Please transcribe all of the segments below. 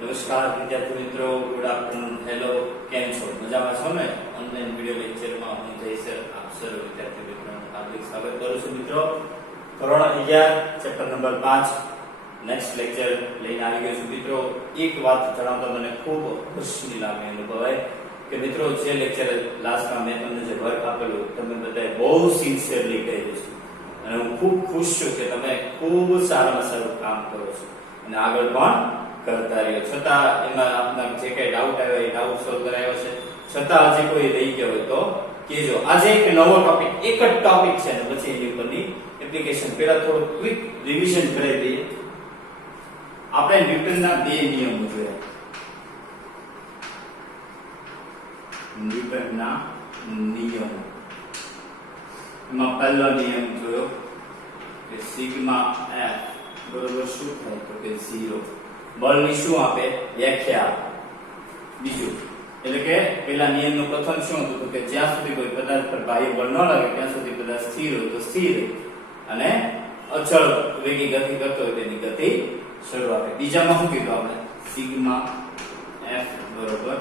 નમસ્કાર વિદ્યાર્થી મિત્રો, ગુડ આફ્ટરનૂન, હેલો, કેમ છો? મજામાં છો ને? ઓનલાઈન વિડિયો લેક્ચરમાં હું જય સર આપ સર્વ વિદ્યાર્થી મિત્રોનું હાર્દિક સ્વાગત કરું છું. મિત્રો, ધોરણ 11 ચેપ્ટર નંબર 5 નેક્સ્ટ લેક્ચર લઈને આવી ગયો છું. મિત્રો, એક વાત જણાવતા મને ખૂબ ખુશીની લાગણી અનુભવાય કે મિત્રો, જે લેક્ચર લાસ્ટમાં મેં તમને જે વર્ક આપેલું તમે બધાએ બહુ સિન્સિયરલી કર્યું છે અને હું ખૂબ ખુશ છું કે તમે ખૂબ સારામાં સારું કામ કરો છો અને આગળ પણ કરતા રહ્યો. છતાં એમાં આપના જે કઈ ડાઉટ આવ્યો એ ડાઉટ સોલ્વ કરાયો છે, છતાં હજી કોઈ રહી ગયો હોય તો કહેજો. આજે એક નવો ટોપિક, એક જ ટોપિક છે ને પછી એની ઉપરની એપ્લિકેશન. પહેલા થોડું ક્વિક રિવિઝન કરી દઈએ. આપણે ન્યૂટનના બે નિયમો જોયા. ન્યૂટનના નિયમો, એમાં પહેલો નિયમ જોયો કે સિગ્મા એફ બરોબર શું થાય તો કે 0. બળની શું આપે? વ્યાખ્યા આપે. બીજું એટલે કે પેલા નિયમનો પ્રથમ શું હતું કે જ્યાં સુધી કોઈ પદાર્થ પર બાહ્ય બળ ન લાગે ત્યાં સુધી પદાર્થ સ્થિર હોય તો સ્થિર અને અચળ વેગી ગતિ કરતો હોય તેની ગતિ શરૂ આપે. બીજામાં શું કીધું આપણે? સિગ્મા એફ બરોબર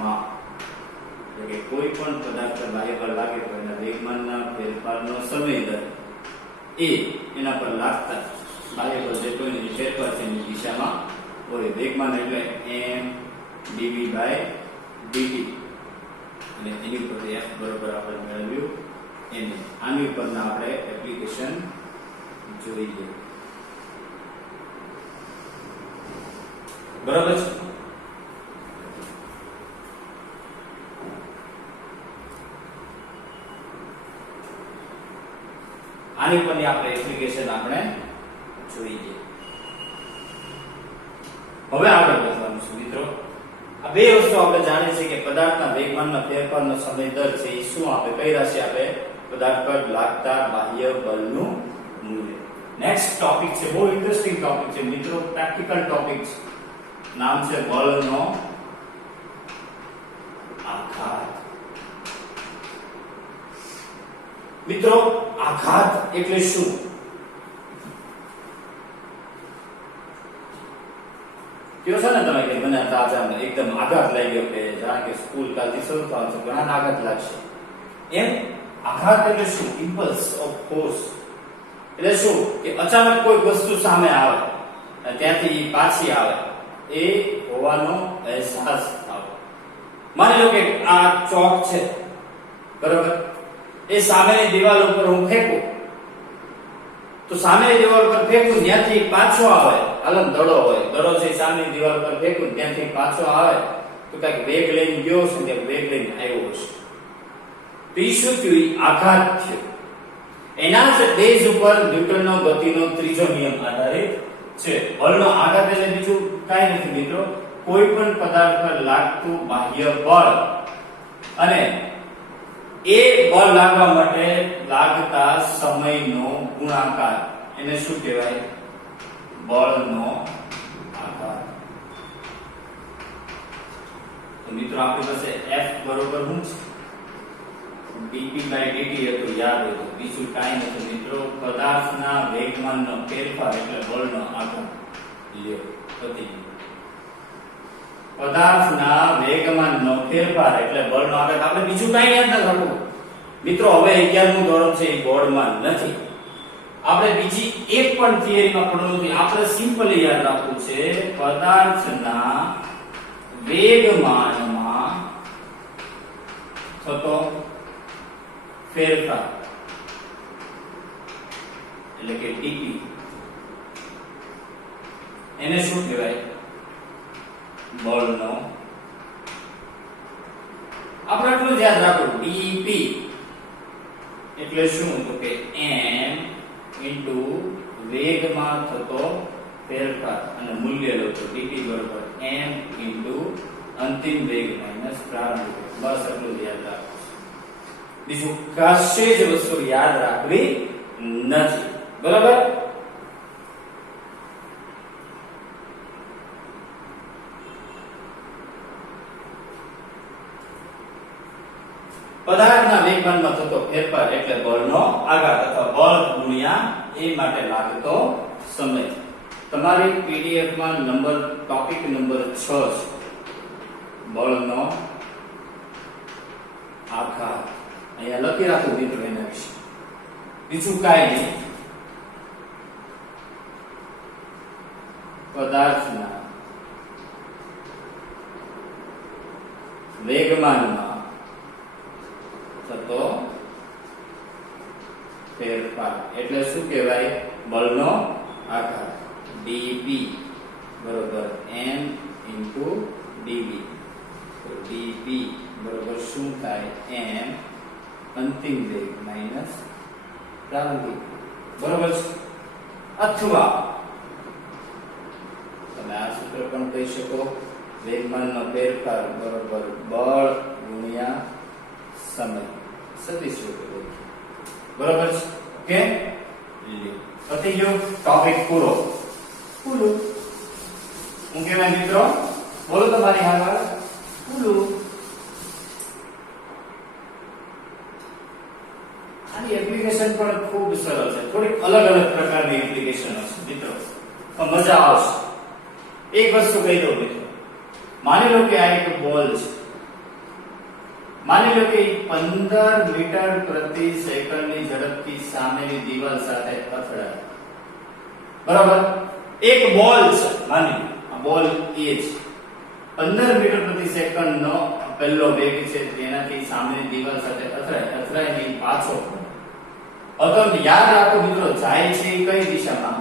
માં, એટલે કે કોઈ પણ પદાર્થ પર બાહ્ય બળ લાગે તો એના વેગમાનના ફેરફારનો સમય દર એ એના પર લાગતા બાહ્ય બળ જે કોઈ ફેરફાર છે એની દિશામાં હોય. વેગમાન એટલે m dv/dt અને એની ઉપર f બરોબર આપણે મેળવ્યું m. આની ઉપરના આપણે એપ્લિકેશન જોઈએ. બરાબર છે? આની ઉપરની આપણે એપ્લિકેશન આપણે જોઈએ. હવે આગળ વધવાનું છે મિત્રો. આ બે વસ્તુ આપણે જાણીએ છીએ કે પદાર્થના વેગમાનના ફેરફારનો સમય દર છે એ શું આપે? કઈ રાશિ આપે? પદાર્થ પર લાગતા બાહ્ય બળનું મૂલ્ય. નેક્સ્ટ ટોપિક છે, બહુ ઇન્ટરેસ્ટિંગ ટોપિક છે મિત્રો, પ્રેક્ટિકલ ટોપિક છે. નામ છે બળનો આઘાત. મિત્રો, આઘાત એટલે શું? કયો છે ને તમે કે મને તાજા એકદમ આઘાત લાગ્યો કે જાણે કે સ્કૂલ કાલથી શરૂ થવાનું છે, ઘણા આઘાત લાગશે એમ. આઘાત એટલે શું? Impulse of force. એટલે શું કે અચાનક કોઈ વસ્તુ સામે આવે અને ત્યાંથી પાછી આવે એ હોવાનો અહેસાસ આવે. માની લો કે આ ચોક છે બરાબર, એ સામેની દિવાલ ઉપર હું ફેંકું તો સામેની દિવાલ ઉપર ફેંકું ત્યાંથી પાછો આવે, હાલમ દડો હોય, દડો છે સામેની દિવાલ ઉપર ફેંકું ત્યાંથી પાછો આવે તો કઈક વેગ લઈને ગયો છે કે વેગ લઈને આવ્યો છે તો ઈ શું થયું? આઘાત થયો. એના જ બેઝ ઉપર ન્યૂટનનો ગતિનો ત્રીજો નિયમ આધારિત છે. બળનો આઘાત એટલે બીજું કાંઈ નથી મિત્રો, કોઈ પણ પદાર્થ પર લાગતું બાહ્ય બળ અને એ બળ લાગવા માટે લાગતા સમયનો ગુણાકાર, એને શું કહેવાય? બળનો આઘાત. તો મિત્રો આપણી પાસે F બરોબર શું છે? dp/dt હતું, યાદ હોય તો. બીજું કાંઈ નથી મિત્રો, પદાર્થના વેગમાનનો ફેરફાર એટલે બળનો આઘાત. લ્યો પતી. પદાર્થના વેગમાનનો ફેરફાર એટલે બળનો આઘાત. આપણે બીજું કાંઈ યાદ ન રાખવું મિત્રો. હવે 11મું ધોરણ છે, એ બોર્ડમાં નથી. આપણે બીજી એક પણ થિયરીમાં ભણવું નથી. આપણે સિમ્પલી યાદ રાખવું છે પદાર્થના વેગમાનમાં થતો ફેરફાર એટલે કે dp, એને શું કહેવાય? બળનો. આપણે એટલું જ યાદ રાખવું, dp એટલે શું તો કે m ઇન્ટુ વેગમાં થતો ફેરફાર અને મૂલ્ય લો તો dp બરાબર m ઇન્ટુ અંતિમ વેગ માઈનસ પ્રારંભિક વેગ. બસ એટલું જ યાદ રાખવું. બીજું કશે જ વસ્તુ યાદ રાખવી નથી. બરાબર? પદાર્થના વેગમાનમાં થતો ફેરફાર એટલે બળનો આઘાત અથવા બળ ગુણ્યા એ માટે લાગતો સમય. તમારી પીડીએફ માં ટોપિક નંબર 6 છે, બળનો આઘાત. અહીંયા લખી રાખો મિત્રો એના વિશે. બીજું કાંઈ નહીં, પદાર્થના વેગમાનમાં થતો ફેરફાર એટલે શું કહેવાય? બળનો આઘાત. dB બરોબર m into dB. તો dB બરોબર શું થાય? m અંતિમ વેગ માઈનસ પ્રારંભિક. બરોબર છે? અથવા તમે આ સૂત્ર પણ કહી શકો, વેગમાનનો ફેરફાર બરોબર બળ ગુણ્યા સમય, સદિશ રૂપે. બરોબર છે? ઓકે, પતી ગયો ટોપિક પૂરો. પૂરું હું કહેવાય મિત્રો? બોલો તમારી હાલ. પૂરું. આની એપ્લિકેશન પણ ખૂબ સરળ છે. થોડી અલગ અલગ પ્રકારની એપ્લિકેશન છે મિત્રો, તો મજા આવશે. એક વસ્તુ કહી દઉં મિત્રો, માની લો કે આ એક બોલ છે. માની લો કે 15 મીટર પ્રતિ સેકન્ડની ઝડપથી સામેની દિવાલ સાથે અથડાય. બરાબર? એક બોલ છે, માની લો આ બોલ A છે. 15 મીટર પ્રતિ સેકન્ડનો પહેલો વેગ છે, તેનાથી સામેની દિવાલ સાથે અથડાય નહીં, પાછો. હવે યાદ રાખો મિત્રો, જાય છે કઈ દિશામાં?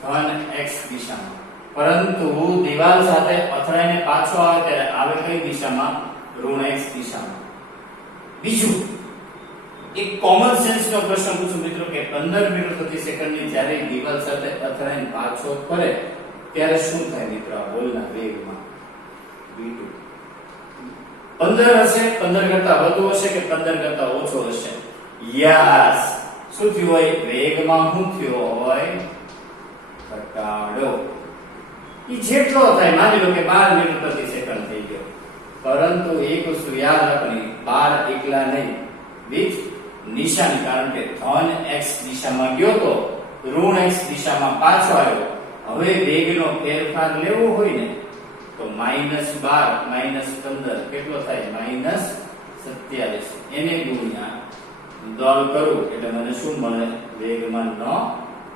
ધન x દિશામાં. પરંતુ દિવાલ સાથે અથડાઈને પાછો આવે ત્યારે આવે કઈ દિશામાં? ઋણ x દિશામાં. બીજું એક કોમન સેન્સ નો પ્રશ્ન પૂછું મિત્રો કે 15 મીટર પ્રતિ સેકન્ડની જ્યારે દિવાલ સાથે અથડાઈને પાછો ફરે ત્યારે શું થાય મિત્રો? આ બોલના વેગમાં v2 15 હશે, 15 કરતા વધુ હશે કે 15 કરતા ઓછો હશે? યસ. શું થયું હોય? વેગમાં શું થયો હોય? ઘટાડો. ઈ જેટલો થાય, માની લો કે 12 મીટર પ્રતિ સેકન્ડ થઈ ગયો, પરંતુ એક વસ્તુ યાદ રાખવાની, 12 એકલા નહીં, વિથ નિશાની. કારણ કે ધન x દિશામાં ગયો તો ઋણ x દિશામાં પાછો આવ્યો. હવે વેગનો ફેરફાર લેવો હોય ને તો -12 -15 કેટલો થાય? -27. એને ગુણ્યા દળ કરું એટલે મને શું મળે? વેગમાનનો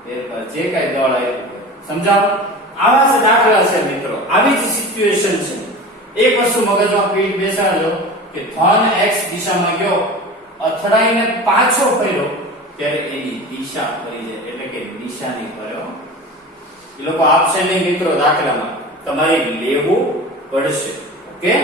ફેરફાર. જે કાંઈ દળ આવ્યું સમજાવો. આવા જ દાખલા છે મિત્રો, આવી જ સિચ્યુએશન છે. એક વસ્તુ મગજમાં ફીટ બેસાડજો કે ધન x દિશામાં ગયો, અથડાઈને પાછો ફર્યો ત્યારે એની દિશા ફરી જાય, એટલે કે નિશાની ફર્યો. એ લોકો આપશે નહીં મિત્રો દાખલામાં, તમારે લેવું પડશે. ઓકે,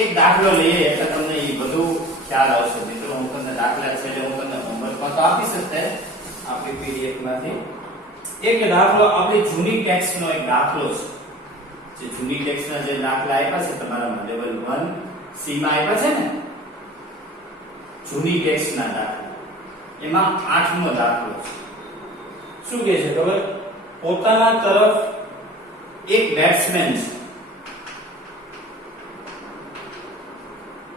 એક દાખલો લઈએ એટલે તમને એ બધું ખ્યાલ આવશે મિત્રો. હું તમને દાખલા છે એટલે હું તમને હોમવર્કમાં તો આપી શકતે આપણી પીડીએફ માંથી. એક દાખલો આપણી જૂની ટેક્સ્ટનો એક દાખલો છે. જે જૂની ટેક્સ્ટના જે દાખલા આપ્યા છે તમારા લેવલ 1 સી માં આપ્યા છે ને, જૂની ટેક્સ્ટના દાખલા, એમાં 8મો દાખલો છે. શું કહે છે ખબર? પોતાના તરફ એક બેટ્સમેન છે,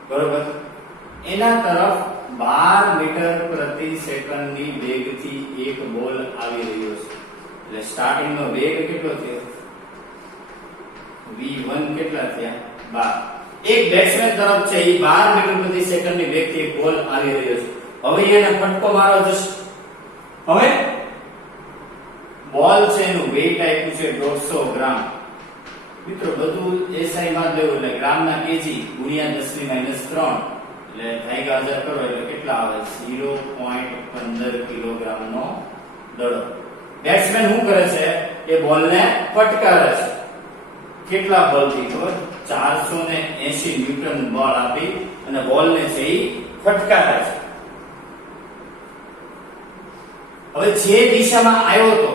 બરોબર? એના તરફ 12 મીટર પ્રતિ સેકન્ડની વેગથી એક બોલ આવી રહ્યો છે. એટલે સ્ટાર્ટિંગનો વેગ કેટલો થયો? v1 કેટલા થયા? 12. એક બેટ્સમેન તરફ છે, એ 12 મીટર પ્રતિ સેકન્ડની વેગથી એક બોલ આવી રહ્યો છે. હવે એને ફટકો મારવો જશે. હવે બોલ છે, એનું વેઇટ આપ્યું છે 150 ગ્રામ. મિત્રો બધું SI માં લેવું એટલે ગ્રામના કેજી ગુણ્યા 10⁻³ એટલે થાય 1000 કરો એટલે કેટલા આવે? 0.15 કિલોગ્રામનો દડો. બેટ્સમેન શું કરે છે? એ બોલને ફટકારે છે. કેટલા બળથી ખબર? 480 ન્યૂટન બળ આપી અને બોલને છે એ ફટકારે છે. હવે જે દિશામાં આવ્યો તો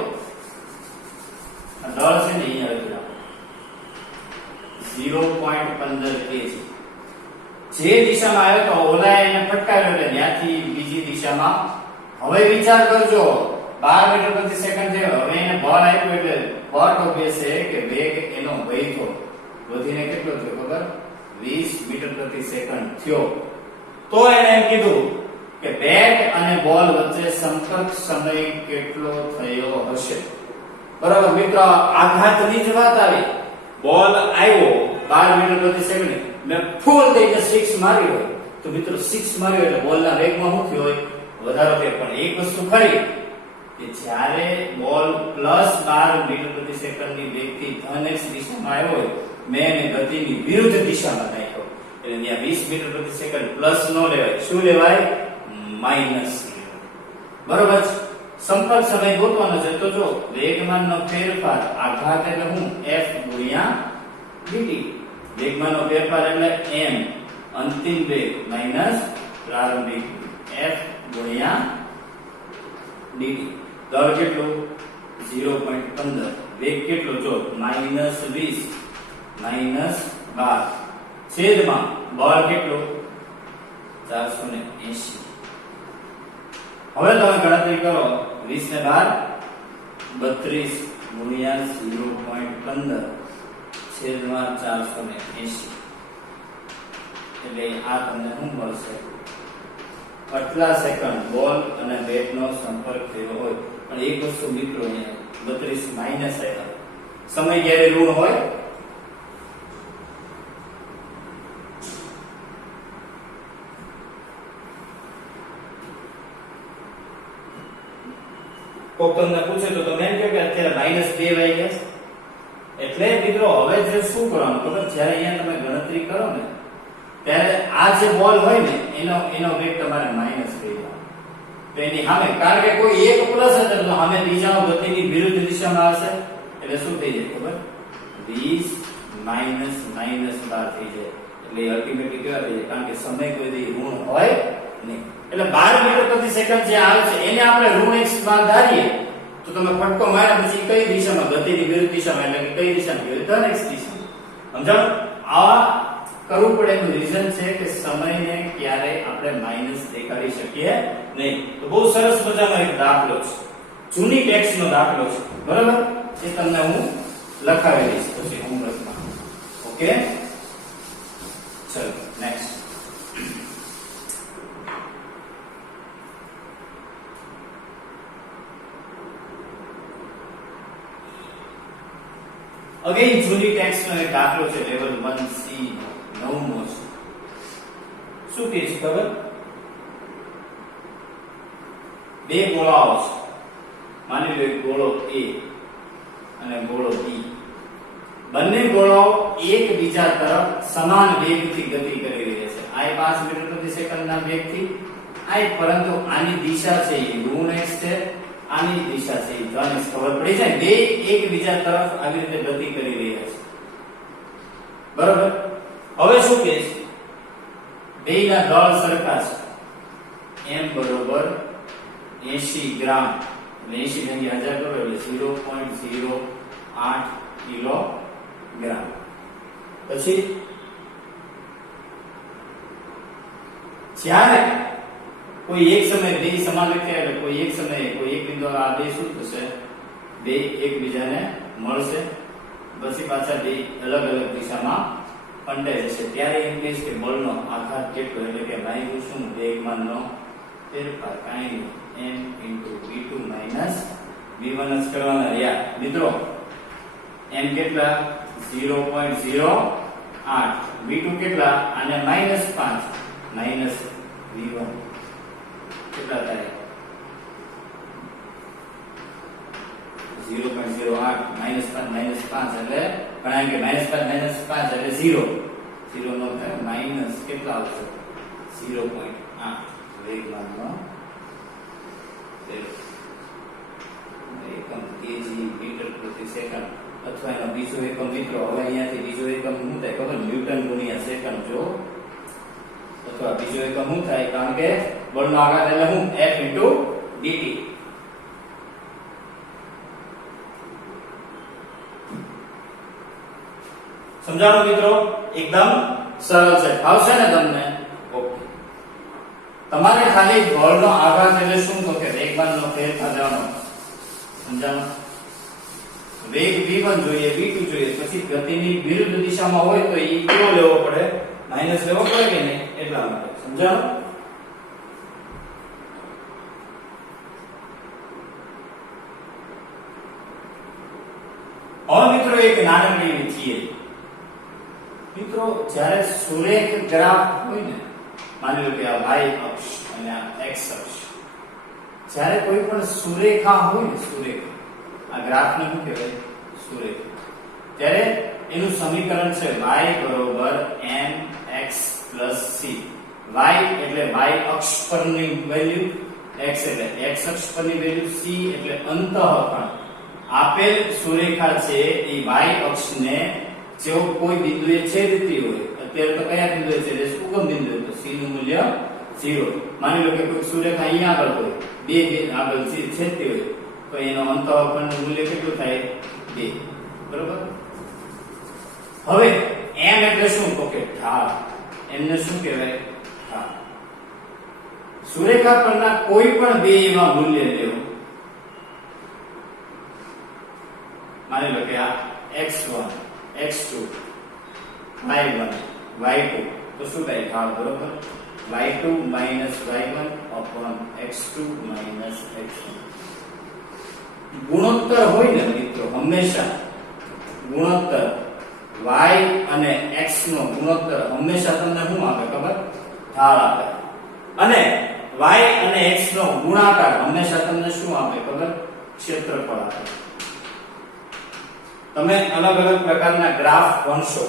દળ છે ને અહીંયા લખી રાખો 0.15 kg. જે દિશામાં આવ્યો તો ઓલાએ એને ફટકાર્યો એટલે ત્યાંથી બીજી દિશામાં. હવે વિચાર કરજો 12 મીટર પ્રતિ સેકન્ડ થયો. હવે એને બળ આપ્યું એટલે બળ ઓબવિયસ છે કે વેગ એનો વધ્યો, વધીને કેટલો થયો ખબર? 20 મીટર પ્રતિ સેકન્ડ થયો. તો એને એમ કીધું કે બેટ અને બોલ વચ્ચે સંપર્ક સમય કેટલો થયો હશે. બરાબર મિત્રો, આઘાતની જ વાત આવી. બોલ આવ્યો 12 મીટર પ્રતિ સેકન્ડ, મેં ફૂલ દઈને 6 મારી હોય તો મિત્રો 6 માર્યો એટલે બોલના વેગમાં શું થયો હોય? વધારો થયો. પણ એક વસ્તુ ખરી કે જ્યારે બોલ +12 મીટર પ્રતિ સેકન્ડની વેગથી ધન x દિશામાં આવ્યો હોય, મેં એને ગતિની વિરુદ્ધ દિશામાં નાખ્યો એટલે ત્યાં 20 મીટર પ્રતિ સેકન્ડ પ્લસ નો લેવાય, શું લેવાય? માઈનસ. બરોબર છે. સંપર્ક સમય ગોતવાનો છે તો જો વેગમાનનો ફેરફાર, આઘાત એટલે હું? f ગુણ્યા dt. વેગમાનનો ફેરફાર એટલે m, અંતિમ વેગ માઈનસ પ્રારંભિક f ગુણ્યા dt. દળ કેટલો? 0.15. વેગ કેટલો? જો -20 -12 છેદમાં બળ કેટલો? 480. હવે તમે ગણતરી કરો. 20 ને 12 32 ગુણ્યા 0.15 છેદમાં 480 એટલે આ તમને શું મળશે? આટલા સેકન્ડ બોલ અને બેટનો સંપર્ક થયો હોય. પણ એક વસ્તુ મિત્રો, અહીંયા 32 માઈનસ આવ્યા. સમય જ્યારે ઋણ હોય કોક તમને પૂછે તો તમે એમ કહો કે અત્યારે -2 વાગ્યા છે. એટલે મિત્રો હવે જે શું કરવાનું ખબર? જ્યારે અહીંયા તમે ગણતરી કરો ને ત્યારે આ જે બોલ હોય ને એનો વેગ તમારે માઈનસ કરી દેવાનો. તો એની સામે, કારણ કે કોઈ એક પ્લસ હશે તો સામે બીજાનો ગતિની વિરુદ્ધ દિશામાં આવશે એટલે શું થઈ જાય ખબર? 20 -12 થઈ જાય. એટલે અલ્ટિમેટલી કેવા થઈ જાય? કારણ કે સમય કોઈ દી ઋણ હોય નહીં. એટલે 12 મીટર પ્રતિ સેકન્ડ જે આવે છે એને આપણે ઋણ x માં ધારીએ તો તમે ફટકો માર્યા પછી કઈ દિશામાં? ગતિની વિરુદ્ધ દિશામાં. એટલે કે કઈ દિશામાં ગયો? ધન x દિશામાં. સમજાવ? આ કરવું પડે એનું રીઝન છે કે સમયને ક્યારે આપણે માઈનસ દેખાડી શકીએ નહીં. તો બહુ સરસ મજાનો એક દાખલો છે, જૂની ટેક્સ્ટનો દાખલો છે. બરાબર? એ તમને હું લખાવી દઈશ પછી હોમવર્કમાં. ઓકે, ચલો નેક્સ્ટ. અગેન જૂની ટેક્સ્ટનો એક દાખલો છે, લેવલ 1C, નવમો છે. શું કહે છે ખબર? બે ગોળાઓ છે. માની લો એક ગોળો A અને ગોળો B. બંને ગોળાઓ એકબીજા તરફ સમાન વેગથી ગતિ કરી રહ્યા છે. આ 5 મીટર પ્રતિ સેકન્ડના વેગથી આ, પરંતુ આની દિશા છે એ ઋણ x છે, આની દિશા છે એ ધન x. ખબર પડી જાય? બે એકબીજા તરફ આવી રીતે ગતિ કરી રહ્યા છે. બરોબર? હવે શું કહે છે? બેયના દળ સરખા છે. m બરોબર 80 ગ્રામ. એટલે 80 ભાગ્યા 1000 કરો એટલે 0.08 કિલોગ્રામ. પછી જ્યારે કોઈ એક સમયે બે સમાન લખ્યા એટલે કોઈ એક સમયે કોઈ એક બિંદુ આ બે શું થશે? બે એકબીજાને મળશે. પછી પાછા બે અલગ અલગ દિશામાં ફંટાઈ જશે. ત્યારે એમ કહીશ કે બળનો આઘાત કેટલો? એટલે કે વાયુ શું? વેગમાનનો ફેરફાર કાંઈ નહીં, m v2 v1 જ કરવાના રહ્યા મિત્રો. m કેટલા? 0.08. v2 કેટલા? આને -5 v1 કેટલા થાય? 0.08 -5 એટલે ગણાય કે -5 એટલે 0 નો થાય માઈનસ કેટલા આવશે? 0.8 વેગમાનનો એકમ કેજી મીટર પ્રતિ સેકન્ડ. અથવા એનો બીજો એકમ મિત્રો, હવે અહીંયાથી બીજો એકમ શું થાય ખબર? ન્યૂટન ગુણ્યા સેકન્ડ. જો અથવા બીજો એકમ શું થાય? કારણ કે બળનો આઘાત એટલે શું? F dt. સમજાણો મિત્રો? એકદમ સરળ છે. આવશે ને તમને? ઓકે. તમારે ખાલી બળનો આઘાત એટલે શું? તો કે વેગમાનનો ફેરફાર લેવાનો. સમજાણું? વેગ v1 જોઈએ, v2 જોઈએ, પછી ગતિની વિરુદ્ધ દિશામાં હોય તો એ કેવો લેવો પડે? માઈનસ લેવો પડે કે નહીં? એટલા માટે. સમજાણું? હવે મિત્રો એક નાનકડી એવી થિયરી. મિત્રો જ્યારે સુરેખ ગ્રાફ હોય ને, માની લો કે આ y અક્ષ અને આ x અક્ષ, જ્યારે કોઈ પણ સુરેખા હોય ને, સુરેખા, આ ગ્રાફને શું કહેવાય? સુરેખા. ત્યારે એનું સમીકરણ છે y બરોબર mx c. y એટલે y અક્ષ પરની વેલ્યુ, x એટલે x અક્ષ પરની વેલ્યુ, c એટલે અંતઃકોણ. આપેલ સુરેખા છે એ y અક્ષને જો કોઈ બિંદુએ છેદતી હોય, અત્યારે તો કયા બિંદુએ છેદે છે? ઉગમ બિંદુએ, તો c નું મૂલ્ય 0. માની લો કે કોઈ સુરેખા અહીંયા આગળ હોય, બે આગળ છેદતી હોય, તો એનો અંતઃકોણનું મૂલ્ય કેટલું થાય? 2. બરોબર? હવે m એટલે શું? તો કે ઢાળ. એમને શું કહેવાય? ઢાળ. સુરેખા પરના કોઈ પણ બે એવા મૂલ્ય લેવું. માની લો કે આ x1, x2, y1, y2, તો શું થાય? ઢાળ. બરોબર? y2 y1 upon x2 x1. ગુણોત્તર હોય ને મિત્રો, હંમેશા ગુણોત્તર y અને x નો ગુણોત્તર હંમેશા તમને શું આપે ખબર? ઢાળ આપે. અને y અને x નો ગુણાકાર હંમેશા તમને શું આપે ખબર? ક્ષેત્રફળ આપે. તમે અલગ અલગ પ્રકારના ગ્રાફ ભણશો,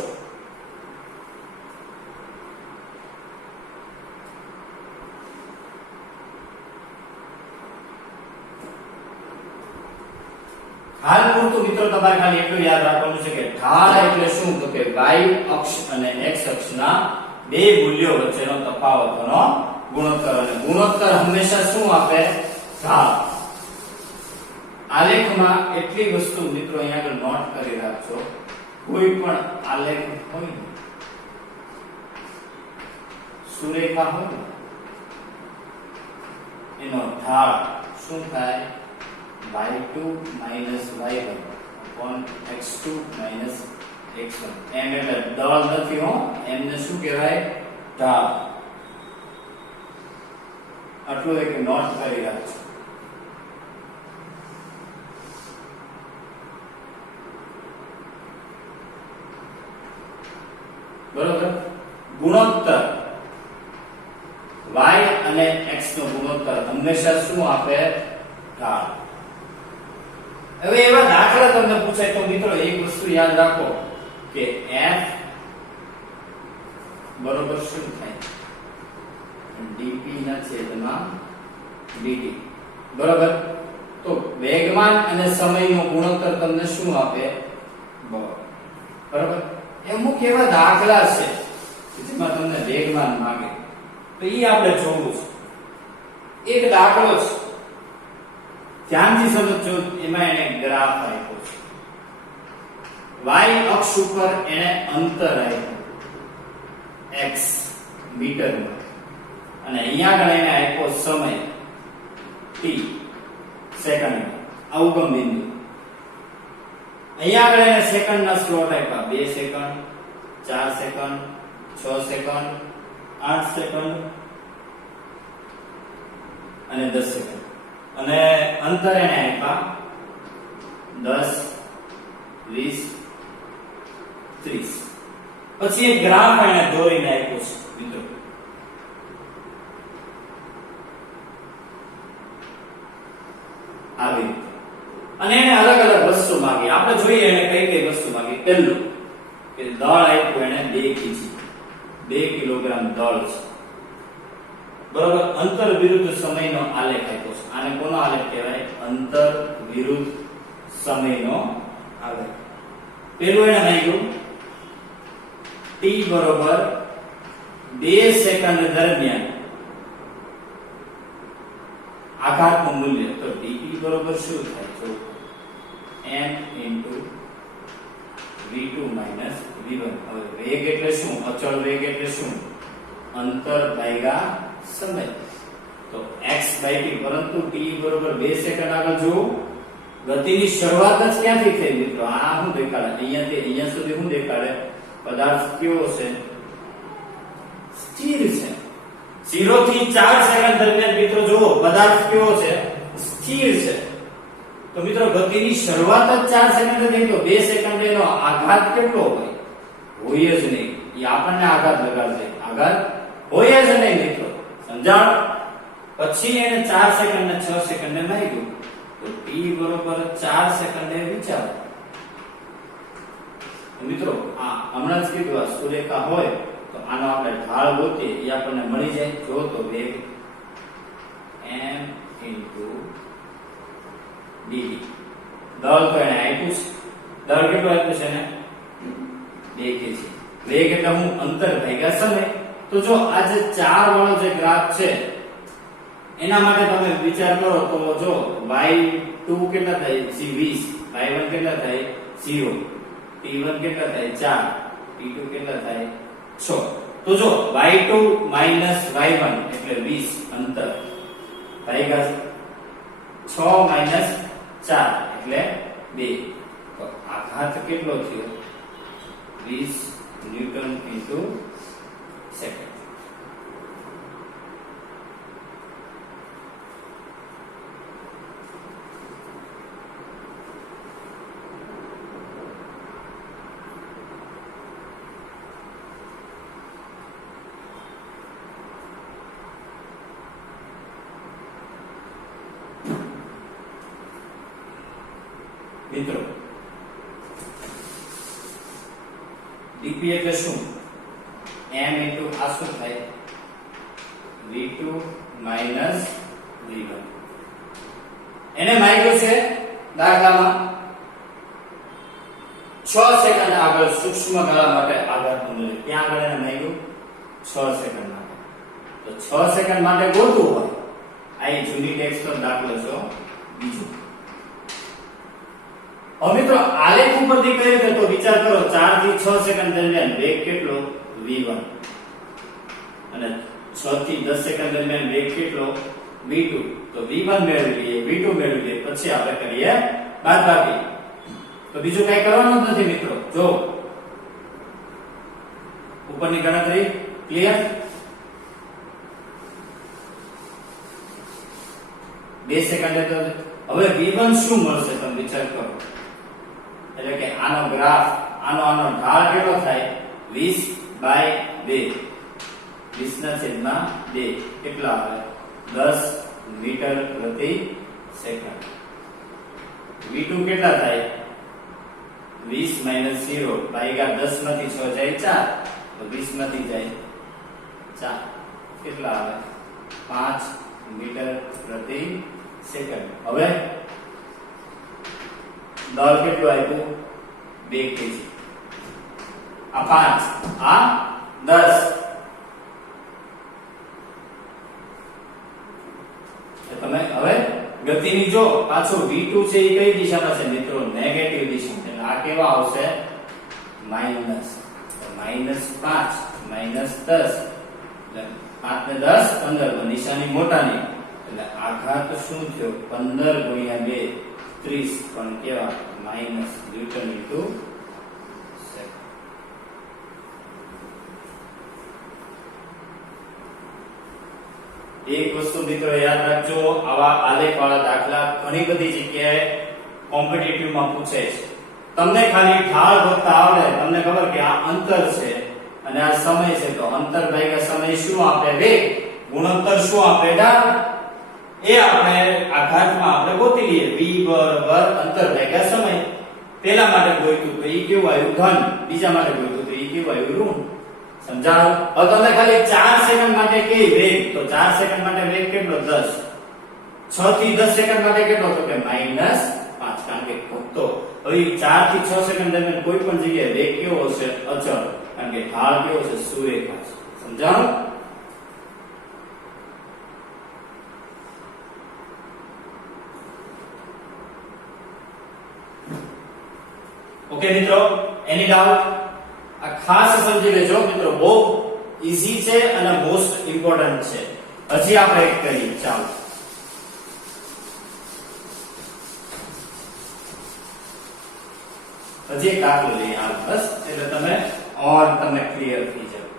હાલ પૂરતું મિત્રો તમારે ખાલી એટલું યાદ રાખવાનું છે કે ઢાળ એટલે શું? તો કે y અક્ષ અને x અક્ષના બે મૂલ્યો વચ્ચેનો તફાવતનો ગુણોત્તર. અને ગુણોત્તર હંમેશા શું આપે? ઢાળ. આલેખમાં એટલી વસ્તુ મિત્રો અહીંયા આગળ નોટ કરી રાખજો. કોઈ પણ આલેખ હોય ને, સુરેખા હોય ને, એનો ઢાળ શું થાય? y2 y1 upon x2 x1. એમ એટલે દળ નથી હો, એમને શું કહેવાય? ઢાળ. આટલું એક નોટ કરી રાખજો. બરોબર? ગુણોત્તર y અને x નો ગુણોત્તર હંમેશા શું આપે? ઢાળ. હવે એવા દાખલા તમને પૂછાય તો મિત્રો એક વસ્તુ યાદ રાખો કે f બરોબર શું થાય? dp ના છેદમાં dt. બરોબર? તો વેગમાન અને સમયનો ગુણોત્તર તમને શું આપે? બળ. બરોબર? અમુક એવા દાખલા છે જેમાં તમને વેગમાન માંગે, તો ઈ આપણે જોવું છે. એક દાખલો છે, ધ્યાનથી સમજો. એમાં એને ગ્રાફ આપ્યો છે. y અક્ષ ઉપર એને અંતર આપ્યું x મીટરમાં, અને અહીંયા આગળ એને આપ્યો સમય t સેકન્ડ. આ ઉગમ બિંદુ. અહીંયા આગળ એને સેકન્ડના સ્લોટ આપ્યા. 2 સેકન્ડ, 4 સેકન્ડ, 6 સેકન્ડ, 8 સેકન્ડ અને 10 સેકન્ડ. અને અંતર એને આપ્યા 10, 20, 30. પછી એક ગ્રાફ એને દોરીને આપ્યો છે મિત્રો. આવી રીતે. અને એને અલગ અલગ વસ્તુ માંગી. આપણે જોઈએ એને કઈ કઈ વસ્તુ માંગી. પહેલું કે દળ આપ્યું એને 2 kg, 2 કિલોગ્રામ દળ છે. બરોબર? અંતર વિરુદ્ધ સમયનો આલેખ આપ્યો છે. આને કોનો આલેખ કહેવાય? અંતર વિરુદ્ધ સમયનો આલેખ. પેલું એને માંગ્યું t બરોબર 2 સેકન્ડ દરમિયાન આઘાતનું મૂલ્ય. તો dp બરોબર શું થાય? તો n v2 v1. હવે વેગ એટલે શું? અચળ વેગ એટલે શું? અંતર ભાગ્યા સમય. તો x t, પરંતુ t બરોબર 2 સેકન્ડ આગળ જો ગતિની શરૂઆત જ ક્યાંથી થઈ મિત્રો? આ શું દેખાડે? અહીંયાથી અહીંયા સુધી શું દેખાડે? પદાર્થ કેવો છે? સ્થિર છે. 0 થી 4 સેકન્ડ દરમિયાન મિત્રો જુઓ પદાર્થ કેવો છે? સ્થિર છે. તો મિત્રો ગતિની શરૂઆત જ 4 સેકન્ડ થઈ તો 2 સેકન્ડ એનો આઘાત કેટલો હોય? હોય જ નહીં. એ આપણને આઘાત લગાડશે. આઘાત હોય જ નહીં મિત્રો. સમજાણ? પછી એને 4 સેકન્ડ ને 6 સેકન્ડે માંગ્યું તો t બરોબર 4 સેકન્ડે વિચારો. મિત્રો આ હમણાં જ કીધું આ સુરેખા હોય તો આનો આપણે ઢાળ ગોતીએ એ આપણને મળી જાય. જો તો વેગ m * dv. દળ તો એને આપ્યું છે. દળ કેટલું આપ્યું છે એને? 2 kg. વેગ એટલે હું અંતર ભાગ્યા સમય. તો જો આ જે 4 વાળો જે ગ્રાફ છે એના માટે તમે વિચાર કરો તો જો y2 કેટલા થાય? 20. y1 કેટલા થાય? 0. t1 કેટલા થાય? 4. t2 કેટલા થાય? 6. તો જો y2 - y1 એટલે 20 અંતર ભાગ્યા 6 - 4 એટલે 2. તો આઘાત કેટલો થયો? 20 ન્યૂટન * સેકન્ડ. મિત્રો dp એટલે શું? m * આ શું થાય? v2 - v1. એને માંગ્યું છે દાખલામાં 6 સેકન્ડ આગળ સૂક્ષ્મ ગાળા માટે આઘાતનું મૂલ્ય. ત્યાં આગળ એને માંગ્યું 6 સેકન્ડ માટે. તો 6 સેકન્ડ માટે ગોતવું હોય આ જૂની ટેક્સ્ટનો દાખલો છે બીજો. હવે મિત્રો આલેખ ઉપરથી કઈ રીતે? તો વિચાર કરો 4 થી 6 સેકન્ડ દરમિયાન વેગ કેટલો? v1 અને 6 થી 10 સેકન્ડ દરમિયાન વેગ કેટલો? v2. તો v1 મેળવી લઈએ, v2 મેળવી લઈએ, પછી આપણે કરીએ બાદબાકી. તો બીજું કઈ કરવાનું જ નથી મિત્રો. જો ઉપરની ગણતરી ક્લિયર? 2 સેકન્ડે તો હવે v1 શું મળશે તમે વિચાર કરો. એટલે કે આનો ગ્રાફ આનો ઢાળ કેટલો થાય? 20/2. 20/2 કેટલા આવે? 10 મીટર પ્રતિ સેકન્ડ. v2 કેટલા થાય? 20 - 0 ભાગ્યા 10 માંથી 6 જાય 4 તો 20 માંથી જાય 4 કેટલા આવે? 5 મીટર પ્રતિ સેકન્ડ. હવે દળ કેટલું આપ્યું? 2 kg. આ 5 આ 10. તમે હવે ગતિની જો પાછું v2 છે એ કઈ દિશામાં છે મિત્રો? નેગેટિવ દિશામાં. એટલે આ કેવા આવશે? માઈનસ. -5 - 10 એટલે 5 ને 10 15 નિશાની મોટાની. એટલે આઘાત શું થયો? 15 × 2 30 પણ કેવા? Minus newton * second. એક વસ્તુ મિત્રો યાદ રાખજો, આવા આલેખ વાળા દાખલા ઘણી બધી જગ્યાએ કોમ્પિટિટિવ માં પૂછે છે. તમને ખાલી ઢાળ ગોતતા આવડે, તમને ખબર કે આ અંતર છે અને આ સમય છે, તો અંતર ભાગ્યા સમય શું આપે? વેગ. ગુણોત્તર શું આપે? ઢાળ. એ આપણે આઘાતમાં આપણે ગોતી લઈએ. v બરાબર અંતર ભાગ્યા સમય. પહેલા માટે ગોત્યું તો ઈ કેવું આવ્યું? ધન. બીજા માટે ગોત્યું તો ઈ કેવું આવ્યું? ઋણ. સમજાણું? હવે તમને ખાલી 4 સેકન્ડ માટે કે વેગ, તો 4 સેકન્ડ માટે વેગ કેટલો? 10. 6 થી 10 સેકન્ડ માટે કેટલો? તો કે -5. કારણ કે તો હવે 4 થી 6 સેકન્ડ દરમિયાન કોઈ પણ જગ્યાએ વેગ કેવો હશે? અચળ. કારણ કે ઢાળ કેવો છે? સુરેખા છે. સમજાણું? ઓકે મિત્રો, એની ડાઉટ? આ ખાસ સમજી લેજો મિત્રો, બહુ ઈઝી છે અને મોસ્ટ ઇમ્પોર્ટન્ટ છે. હજી આપણે એક કરીએ. ચાલો હજી એક દાખલો લઈએ હાલ બસ, એટલે તમે ઓર તમને ક્લિયર થઈ જાય.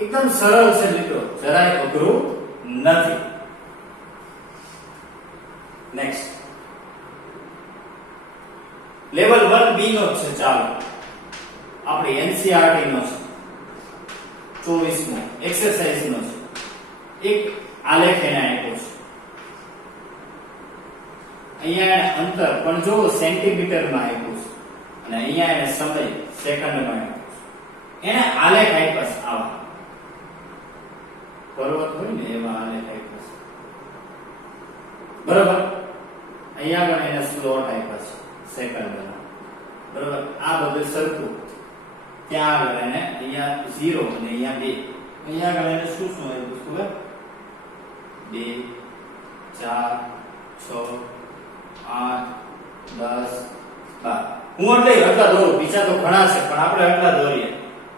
એકદમ સરળ છે મિત્રો, જરાય અઘરું નથી. નેક્સ્ટ લેવલ 1B નો છે. ચાલો આપણે એનસીઆરટી નો છે, 24મો એક્સરસાઇઝ નો છે. એક આલેખ એને આપ્યો છે. અહીંયા અંતર પણ જો સેન્ટીમીટર માં આપ્યું છે અને અહીંયા એને સમય સેકન્ડ માં આપ્યો છે. એને આલેખ આપ્યો છે આવા પર્વત હોય ને એવા આલેખ આપ્યો છે. બરોબર, અહીંયા પણ એને સ્લોટ આપ્યા છે સેકન્ડ માં. બરોબર, આ બધું સરખું. ત્યાં આગળ એને અહીંયા 0 અને અહીંયા 2. અહીંયા આગળ એને શું શું આપ્યું ખબર? 2 4 6 8 10 12. હું એટલે આટલા દોરું, બીજા તો ઘણા છે પણ આપણે આટલા દોરીએ.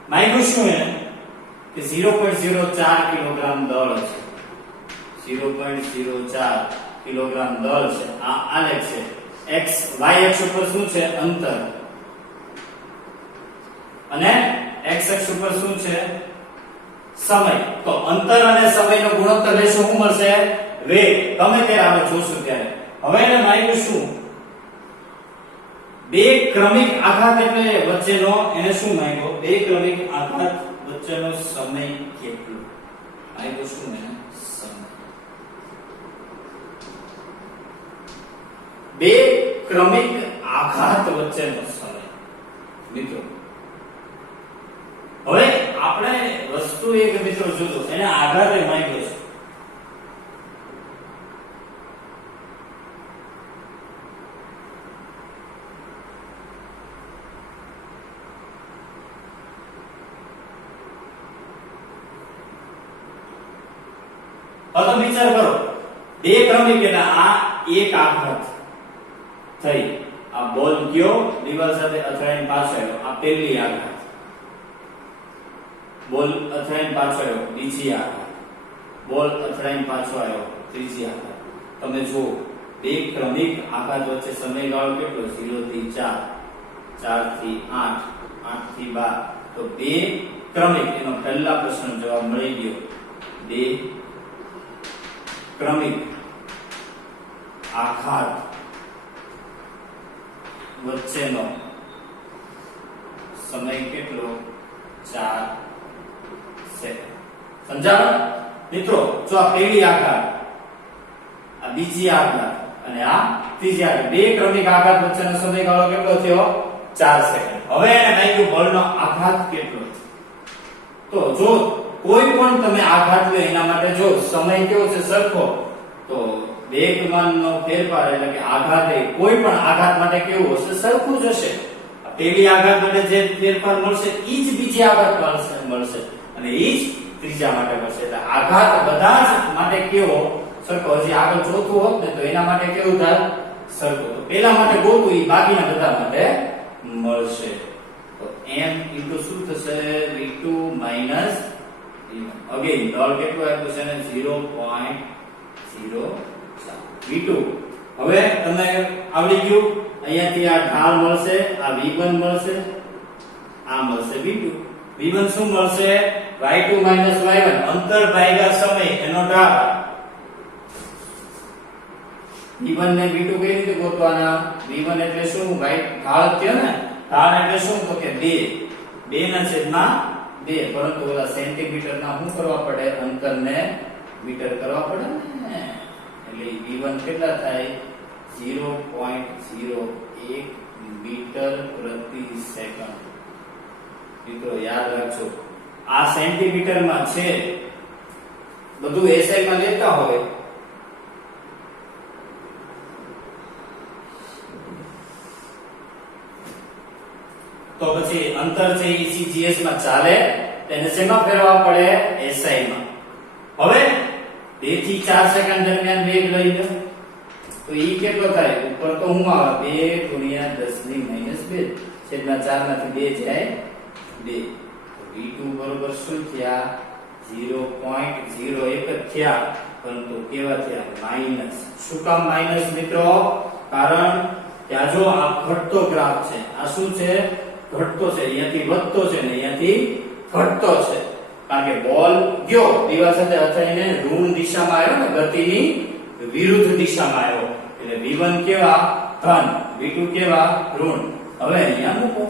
માગ્યું શું એને કે 0.04 કિલોગ્રામ દળ છે. 0.04 કિલોગ્રામ દળ છે. આ આલેખ છે. x y અક્ષ ઉપર શું છે? અંતર. અને x અક્ષ ઉપર શું છે? સમય. તો અંતર અને સમયનો ગુણોત્તર લેશો શું મળશે? વેગ. તમે ત્યારે આપણે જોશું ત્યારે. હવે એને માગ્યું શું? બે ક્રમિક આઘાત એટલે વચ્ચેનો, એને શું માગ્યો? બે ક્રમિક આઘાત વચ્ચેનો સમય કેટલો? માગ્યો શું એને? સમય. બે ક્રમિક આઘાત વચ્ચેનો સમય. મિત્રો હવે આપણે વસ્તુ એક મિત્રો જોજો, એને આઘાતે માગ્યો છે. હવે તમે વિચાર કરો, બે ક્રમિક એટલે આ એક આઘાત થઈ, આ બોલ ગયો દિવાલ સાથે અથડાઈને પાછો આવ્યો, આ પહેલી આઘાત. બોલ અથડાઈને પાછો આવ્યો, બીજી આઘાત. બોલ અથડાઈને પાછો આવ્યો, ત્રીજી આઘાત. તમે જુઓ, બે ક્રમિક આઘાત વચ્ચે સમયગાળો કેટલો? 0 થી 4, 4 થી 8, 8 થી 12. તો બે ક્રમિક, એનો પહેલા પ્રશ્નનો જવાબ મળી ગયો. બે ક્રમિક આઘાત વચ્ચેનો સમય કેટલો? 4 સેકન્ડ. સમજાયું મિત્રો? જો આ પહેલી આઘાત, આ બીજી આઘાત અને આ ત્રીજી આઘાત, બે ક્રમિક આઘાત વચ્ચેનો સમયગાળો કેટલો થયો? 4 સેકન્ડ. હવે એને માગ્યું બળનો આઘાત કેટલો છે. તો જો કોઈ પણ તમે આઘાત લો એના માટે જો સમય કેવો છે? સરખો. તો વેગમાનનો ફેરફાર એટલે કે આઘાત કોઈ પણ આઘાત માટે કેવું હશે? સરખું જ હશે. પહેલી આઘાત માટે જે ફેરફાર મળશે ઈ જ બીજી આઘાત મળશે અને ઈ જ ત્રીજા માટે મળશે. એટલે આઘાત બધા જ માટે કેવો? સરખો. હજી આગળ ચોથું હોત ને તો એના માટે કેવું થાય? સરખું. તો પેલા માટે ગોતું, ઈ બાકીના બધા માટે મળશે. તો m ઇન્ટુ શું થશે? v2 માઈનસ અગેન દળ કેટલો આપ્યો છે ને? 0.04 v2. હવે તમને આવડી ગયું. અહીંયાથી આ ઢાળ મળશે, આ v1 મળશે, આ મળશે v2. v1 શું મળશે? y2 માઈનસ y1, અંતર ભાગ્યા સમય, એનો ઢાળ. v1 ને v2 કઈ રીતે ગોતવાના? v1 એટલે શું? ઢાળ થયો ને? ઢાળ એટલે શું? તો કે 2. 2 ના છેદમાં 2. પરંતુ ઓલા સેન્ટીમીટર ના શું કરવા પડે? અંતરને મીટર કરવા પડે ને. એટલે v1 કેટલા થાય? 0.01 મીટર પ્રતિ સેકન્ડ. મિત્રો યાદ રાખજો, આ સેન્ટીમીટર માં છે. બધું એસઆઈ માં લેતા હોય તો પછી અંતર છે ECGS માં ચાલે, તેને શેમાં ફેરવવા પડે? SI માં. હવે 2 થી 4 સેકન્ડ દરમિયાન વેગ લઈ લો તો ઈ કેટલો થાય? ઉપર તો હું આવે 2 × 10⁻², છેદના 4 માંથી 2 જાય 2. v2 બરોબર શું થયા? 0.01 જ થયા, પરંતુ કેવા થયા? માઈનસ. શું કામ માઈનસ મિત્રો? કારણ કે આ જો આ ઘટતો ગ્રાફ છે, આ શું છે? ઘટતો છે, અહીંયાથી વધતો છે ને અહીંયાથી ઘટતો છે, કારણ કે બોલ ગયો દિવાલ સાથે અથડાઈને ઋણ દિશામાં આવ્યો ને, ગતિની વિરુદ્ધ દિશામાં આવ્યો, એટલે v1 કેવા? ધન, v2 કેવા? ઋણ. હવે અહીંયા મૂકો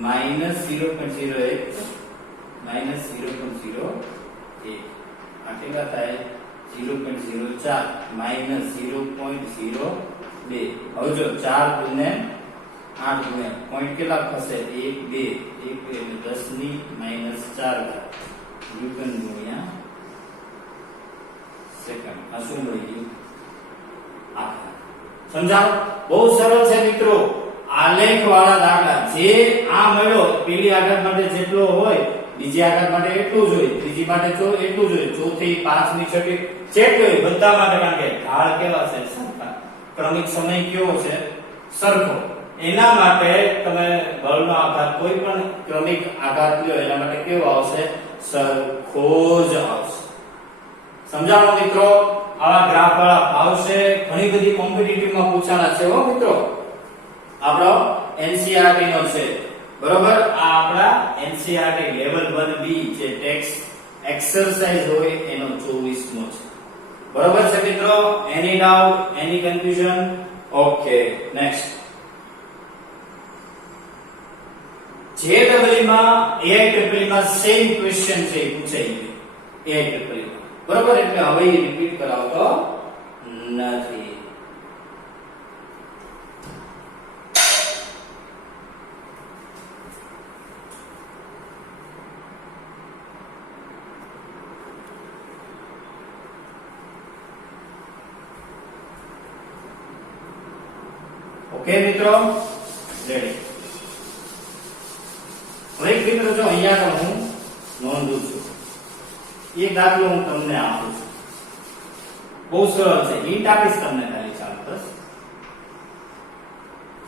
-0.01 -0.01 આ કેટલા થાય? 0.04 -0.02. હવે જો 4 ગુણ્યા 8 ગુણ્યા પોઈન્ટ કેટલા થશે? 1 2 1 એટલે 10 ની -4 ન્યૂટન ગુણ્યા સેકન્ડ. આ શું મળી ગયું? આઘાત. સમજાવો? બહુ સરળ છે મિત્રો. આલેખ વાળા દાખલા જે આ મળ્યો, પેલી આઘાત માટે જેટલો હોય બીજી આઘાત માટે એટલું જ હોય, ત્રીજી માટે એટલું જ હોય, ચોથી, પાંચમી, છઠ્ઠી જેટલું હોય બધા માટે, કારણ કે ઢાળ કેવા છે? સરખા. ક્રમિક સમય કેવો છે? સરખો. એના માટે તમે બળનો આઘાત કોઈ પણ ક્રમિક આઘાત લ્યો એના માટે કેવો આવશે? સરખો જ આવશે. સમજાણો મિત્રો? આવા ગ્રાફ વાળા આવશે, ઘણી બધી કોમ્પિટિટિવ માં પૂછાના છે હો મિત્રો. આપણો NCERT નો છે, બરોબર? આ આપણા NCERT લેવલ 1B જે ટેક્સ્ટ એક્સરસાઇઝ હોય એનો 24મો છે, બરોબર છે મિત્રો? એની ડાઉટ, એની કન્ફ્યુઝન? Okay, next. JEE માં AIEEE માં સેમ ક્વેશ્ચન છે, પૂછાઈ ગયો AIEEE માં, બરોબર? એટલે હવે એ રિપીટ કરાવતો નથી. ઓકે મિત્રો, રેડી. હવે મિત્રો જો અહીંયા હું નોંધું છું, એક દાખલો હું તમને આપું છું, બહુ સરળ છે, હિન્ટ આપીશ તમને ખાલી. ચાલો બસ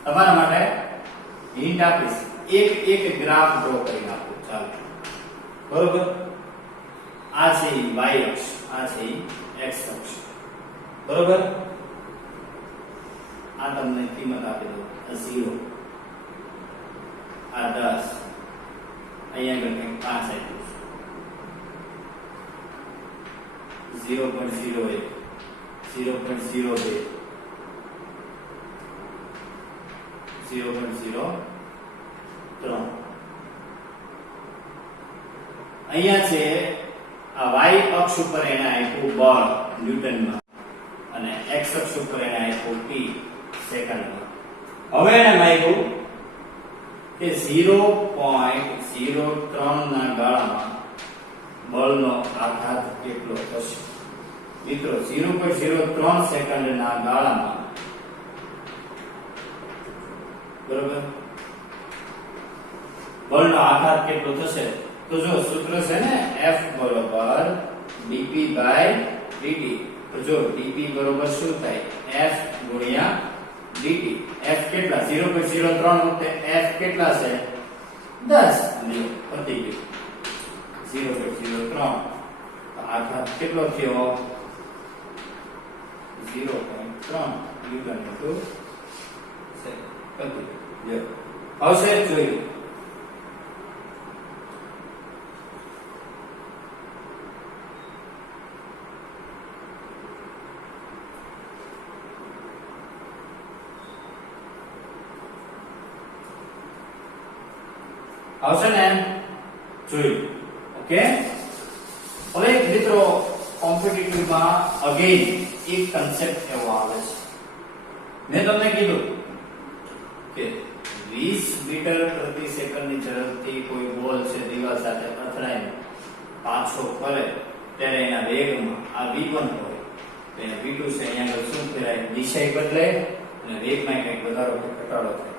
તમારા માટે હિન્ટ આપીશ, એક ગ્રાફ ડ્રો કરી નાખું. ચાલો, બરોબર? આ છે y અક્ષ, આ છે x અક્ષ, બરોબર? આ તમને કિંમત આપી દો, આ 0, આ 10, અહીંયા આગળ કંઈક 5 આપ્યું છે, 0.01, 0.02, 0.03. અહીંયા છે આ y અક્ષ ઉપર એને આપ્યું બળ ન્યૂટનમાં અને x અક્ષ ઉપર એને આપ્યું t સેકન્ડમાં. હવે એને માંગ્યું કે 0.03 ના ગાળામાં બળનો આઘાત કેટલો થશે? મિત્રો 0.03 સેકન્ડના ગાળામાં, બરોબર, બળનો આઘાત કેટલો થશે? તો જો સૂત્ર છે ને F બરોબર dp/dt. તો જો dp બરોબર શું થાય? F ગુણ્યા dt. F કેટલા? 0.03 વખતે F કેટલા છે? 10. લ્યો પતી ગયું. 0.03 તો આઘાત કેટલો થયો? 0.3 ન્યૂટન ઇન્ટુ સેકન્ડ. પતી ગયું. આવશે જોયું. આવશે ને? જોયું. ઓકે, હવે મિત્રો કોમ્પિટિટિવ માં અગેન એક કન્સેપ્ટ એવો આવે છે. મેં તમને કીધું કે 20 મીટર પ્રતિ સેકન્ડની ઝડપથી કોઈ બોલ છે દિવાલ સાથે અથડાઈને પાછો ફરે ત્યારે એના વેગમાં આ v1 હોય તો એના v2 છે, અહીંયા આગળ શું ફેરાય? દિશા બદલે અને વેગમાં કંઈક વધારો કે ઘટાડો થાય.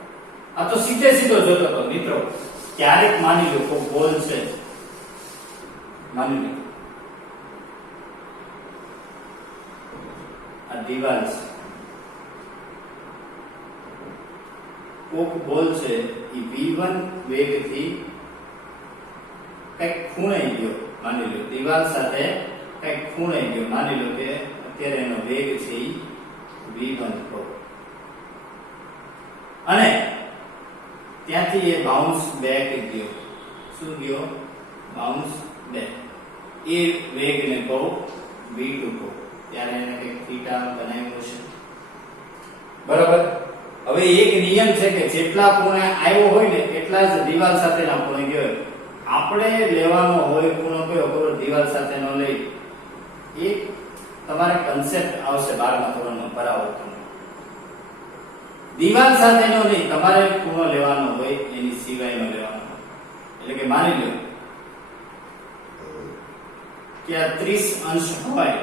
આ તો સીધે સીધો જોતો હતો મિત્રો. ક્યારેક માની લો કોઈ બોલ છે, માની લો આ દિવાલ છે, કોક બોલ છે એ v1 વેગથી કંઈક ખૂણાઈ ગયો, માની લો દિવાલ સાથે કંઈક ખૂણાઈ ગયો, માની લો કે અત્યારે એનો વેગ છે v1 કહો, અને ત્યાંથી એ બાઉન્સ બેક ગયો. શું ગયો? Bounce back. એ વેગને કહો v2 કહો. ત્યારે એને કંઈક થીટા બનાવ્યું છે. બરાબર. હવે એક નિયમ છે કે જેટલા ખૂણે આવ્યો હોય ને એટલા જ દિવાલ સાથેના ખૂણે ગયો. આપણે લેવાનો હોય ખૂણો કયો? બરોબર, દિવાલ સાથેનો લઈ. એક તમારે કન્સેપ્ટ આવશે 12મા ધોરણમાં પરાવર્તન. દિવાલ સાથેનો નહીં, તમારે ખૂણો લેવાનો હોય એની સિવાયનો લેવાનો. એટલે કે માની લો કે આ 30 અંશ હોય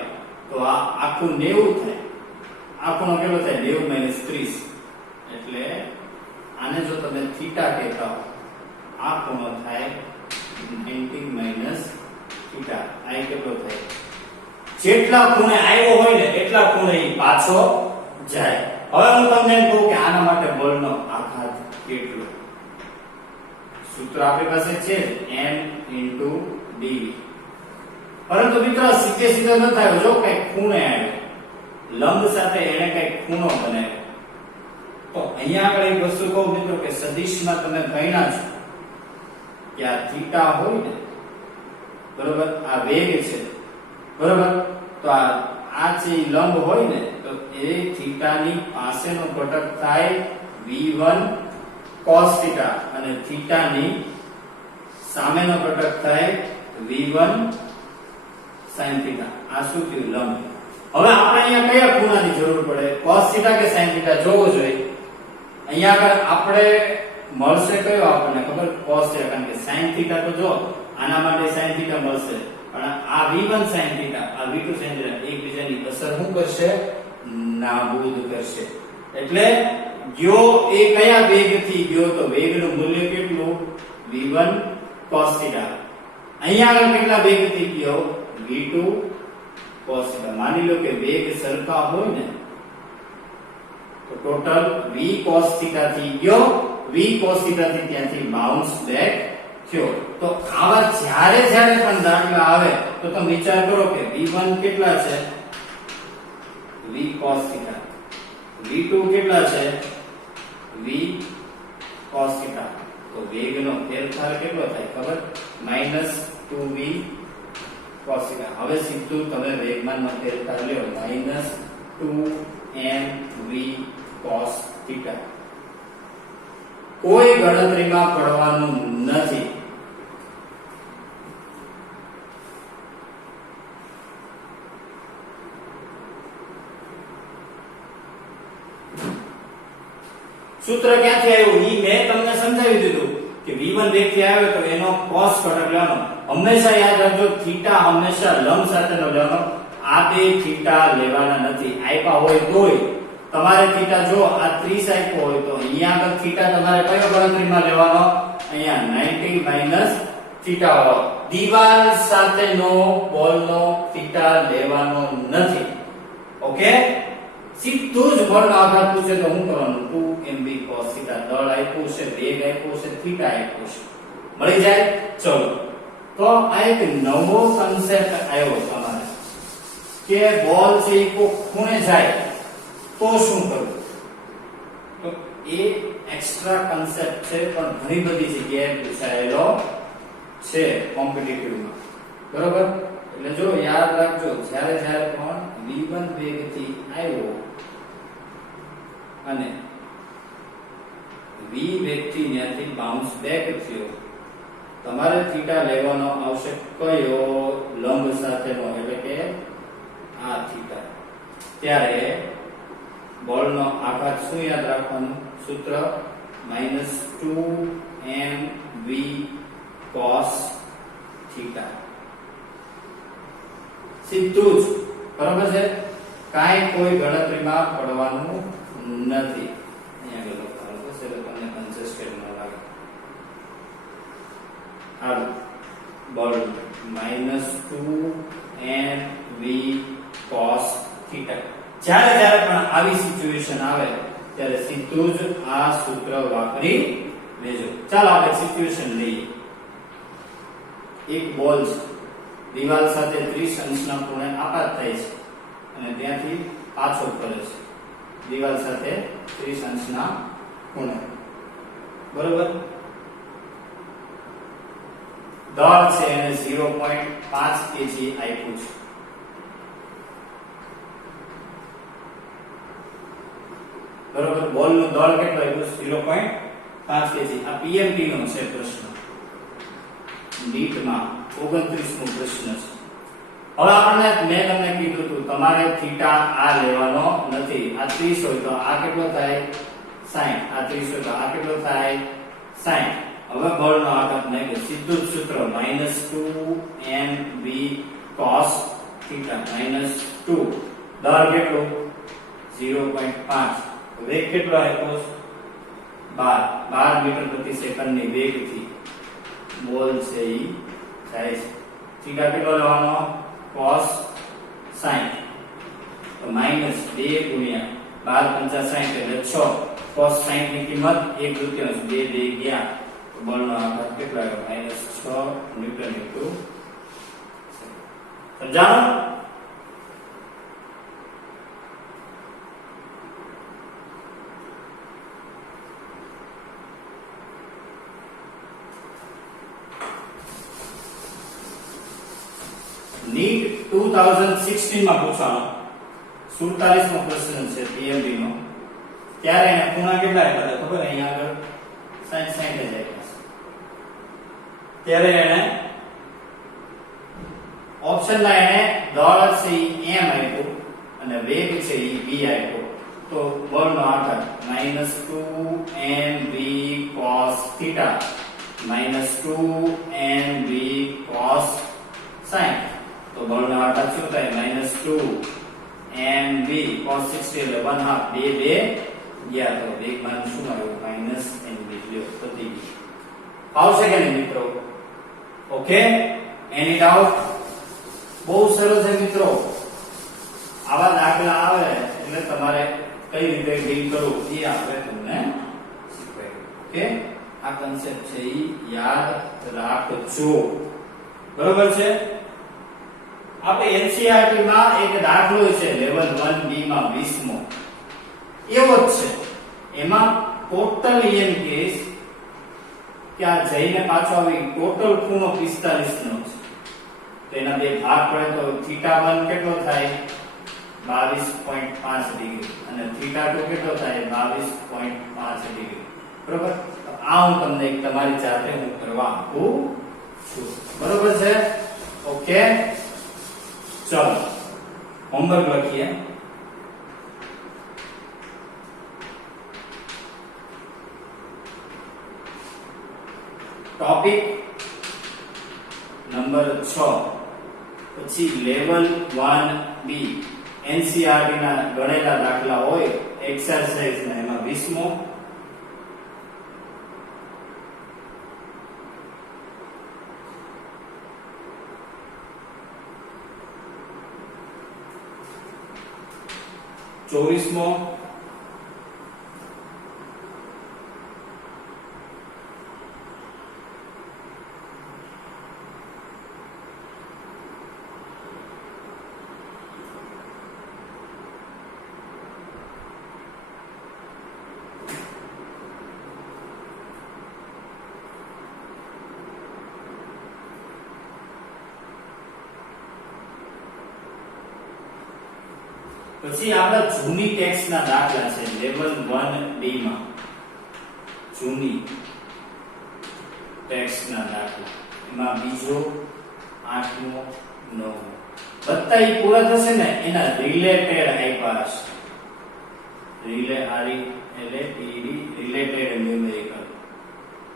તો આ આખું 90 થાય. આ ખૂણો કેટલો થાય? 90 - 30. એટલે આને જો તમે થીટા કહેતા હો, આ ખૂણો થાય 90 - થીટા. આ કેટલો થાય? જેટલા ખૂણે આવ્યો હોય ને એટલા ખૂણે પાછો જાય. હવે હું તમને એમ કહું કે આના માટે બળનો આઘાત કેટલો? સૂત્ર આપણી પાસે છે m * dv. પરંતુ મિત્રો સીધે સીધો ન થાય. જો કઈ ખૂણે આવ્યો, લંબ સાથે એને કઈ ખૂણો બનાવ્યો, તો અહીંયા આગળ એક વસ્તુ કહું મિત્રો કે સદિશમાં તમે ભણ્યા છો કે આ થીટા હોય ને, બરોબર, આ વેગ છે, બરોબર, તો આ જે લંબ હોય ને તો એ થીટાની પાસેનો ઘટક થાય v1 cos θ અને થીટાની સામેનો ઘટક થાય v1 sin θ. આ શું થયું? લંબ. હવે આપણે અહીંયા કયા ખૂણાની જરૂર પડે? cos θ કે sin θ જોવો જોઈએ. અહીંયા આગળ આપણે મળશે કયો? આપણને ખબર cos θ, કારણ કે sin θ તો જો આના માટે sin θ મળશે, પણ આ v1 sin θ, આ v2 sin θ એકબીજાની અસર શું કરશે? નાબૂદ કરશે. એટલે ગયો એ કયા વેગથી ગયો? તો વેગનું મૂલ્ય કેટલું? v1 cos θ. અહીંયા આગળ કેટલા વેગથી ગયો? v2 cos θ. માની લો કે વેગ સરખા હોય ને તો ટોટલ v cos θ થી ગયો, v cos θ થી ત્યાંથી બાઉન્સ બેક થયો. તો આવા જ્યારે જ્યારે પણ દાખલા આવે તો તમે વિચાર કરો કે v1 કેટલા છે? v cos θ. v2 કેટલા છે? v cos θ. તો વેગનો ફેરફાર કેટલો થાય ખબર? -2v cos θ. હવે સીધું તમે વેગમાનમાં ફેરફાર લ્યો, -2mv cos θ. કોઈ ગણતરીમાં પડવાનું નથી. સૂત્ર ક્યાંથી આવ્યું? ઈ મેં તમને સમજાવી દીધું કે v1 વેગથી આવ્યો તો એનો cos ઘટક લેવાનો. હંમેશા યાદ રાખજો, થીટા હંમેશા લંબ સાથેનો લેવાનો. આ બે થીટા લેવાના નથી. આપ્યા હોય તોય તમારે થીટા જો આ 30 આપ્યો હોય તો અહીંયા આગળ થીટા તમારે કયો ગણતરીમાં લેવાનો? અહીંયા 90 - થીટા વાળો. દિવાલ સાથેનો બોલનો થીટા લેવાનો નથી. ઓકે? સીધું જ બળનો આઘાત પૂછે તો શું કરવાનું? 2mv cos θ. દળ આપ્યું છે, વેગ આપ્યો છે, થીટા આપ્યો છે, મળી જાય. ચલો, તો આ એક નવો કન્સેપ્ટ આવ્યો તમારે કે બોલ છે એ કોઈ ખૂણે જાય તો શું કરવું? તો એ એક્સ્ટ્રા કન્સેપ્ટ છે, પણ ઘણી બધી જગ્યાએ પૂછાયેલો છે કોમ્પિટિટિવમાં. બરોબર? એટલે જો યાદ રાખજો, જ્યારે જ્યારે પણ v1 વેગથી આવ્યો અને v વેગથી ત્યાંથી બાઉન્સ બેક થયો, તમારે થીટા લેવાનો આવશે કયો? લંબ સાથેનો, એટલે કે આ થીટા. ત્યારે બોલનો આઘાત શું યાદ રાખવાનું? સૂત્ર -2mv cos θ. સીધું જ. બરોબર છે? કાંઈ કોઈ ગણતરીમાં પડવાનું નથી. અહીંયા લખવાનું છે એટલે તમને કન્જેસ્ટેડ ન લાગે. હાલો, બળ -2mv cos θ. જ્યારે જ્યારે પણ આવી સિચ્યુએશન આવે ત્યારે સીધું જ આ સૂત્ર વાપરી લેજો. ચાલો આપણે સિચ્યુએશન લઈએ. એક બોલ છે, દિવાલ સાથે 30 અંશના ખૂણે આઘાત થાય છે અને ત્યાંથી પાછો ફરે છે. દિવાલ સાથે 30 અંશના ખૂણો, બરોબર. દળ છે એને 0.5 kg આપ્યું છે. બરોબર. બોલ નું દળ કેટલું આપ્યું? 0.5 kg. આ પીએમટી નો છે પ્રશ્ન. નીટ માં 29 નો પ્રશ્ન છે. હવે આપણને મેં તમને કીધું હતું તમારે થીટા આ લેવાનો નથી. આ 30 હોય તો આ કેટલો થાય? 60. આ 30 હોય તો આ કેટલો થાય? 60. હવે બળનો આઘાત નાખો. સીધું જ સૂત્ર -2mv cos થીટા -2. દળ કેટલું? 0.5. વેગ કેટલો આપ્યો? 12 મીટર પ્રતિ સેકન્ડ ની વેગથી બોલ છે ઈ જાય છે. થીટા કેટલો લેવાનો? cos 60. તો -2 ગુણ્યા 12 × 60 એટલે 6. cos 60 ની કિંમત 1/2 2 ગયા. તો બળનો આઘાત કેટલો આવ્યો? -6 ન્યૂટન ઇન્ટુ. સમજાણું? નીટ 2016 માં પૂછવાનો 47 મો પ્રશ્ન છે પીએમડી નો. ત્યારે એને ખૂણા કેટલા આપ્યા હતા ખબર? અહીંયા આગળ 60 જ આપ્યા છે. ત્યારે એને ઓપ્શન માં એને દળ છે ઈ m આપ્યું અને વેગ છે ઈ v આપ્યો. તો બળનો આઘાત -2mv cos theta -2mv cos 60. તો બળનો આઘાત શું થાય? -2mv cos 60 એટલે 1/2 2 ગયા. તો વેગમાન શું આવ્યું? -mv. લ્યો પતી ગયું. આવશે કે નહીં મિત્રો? ઓકે, એની ડાઉટ? બહુ સરસ છે મિત્રો. આવા દાખલા આવે એટલે તમારે કઈ રીતે ડીલ કરવું એ આપણે તમને શીખવાડ્યું. ઓકે, આ કન્સેપ્ટ છે ઈ યાદ રાખજો. બરોબર છે? આપણે એનસીઈઆરટી માં એક દાખલો છે લેવલ 1B માં 20મો એવો જ છે. એમાં ટોટલ એમ કેસ કે આ જઈને પાછો આવી ટોટલ ખૂણો 45 નો છે. તો એના બે ભાગ પડે તો θ1 કેટલો થાય? 22.5 ડિગ્રી અને θ2 કેટલો થાય? 22.5 ડિગ્રી. બરોબર? તો આ હું તમને એક તમારી જાતે હું કરવા આપું છું. બરોબર છે? ઓકે, ચલો હોમવર્ક લખીએ. ટોપિક નંબર 6 પછી લેવલ 1B એનસીઈઆરટી ના ગણેલા દાખલા હોય એક્સરસાઇઝ ના એમાં 20મો. ચોવીસમો. પછી આપણા જૂની ટેક્સ્ટ ના દાખલા છે લેવલ 1B માં. જૂની ટેક્સ્ટ ના દાખલા એમાં બીજો 8મો 9મો બધા ઈ પૂરા થશે ને એના રિલેટેડ આપ્યા છે. રિલેટેડ ન્યુમેરિકલ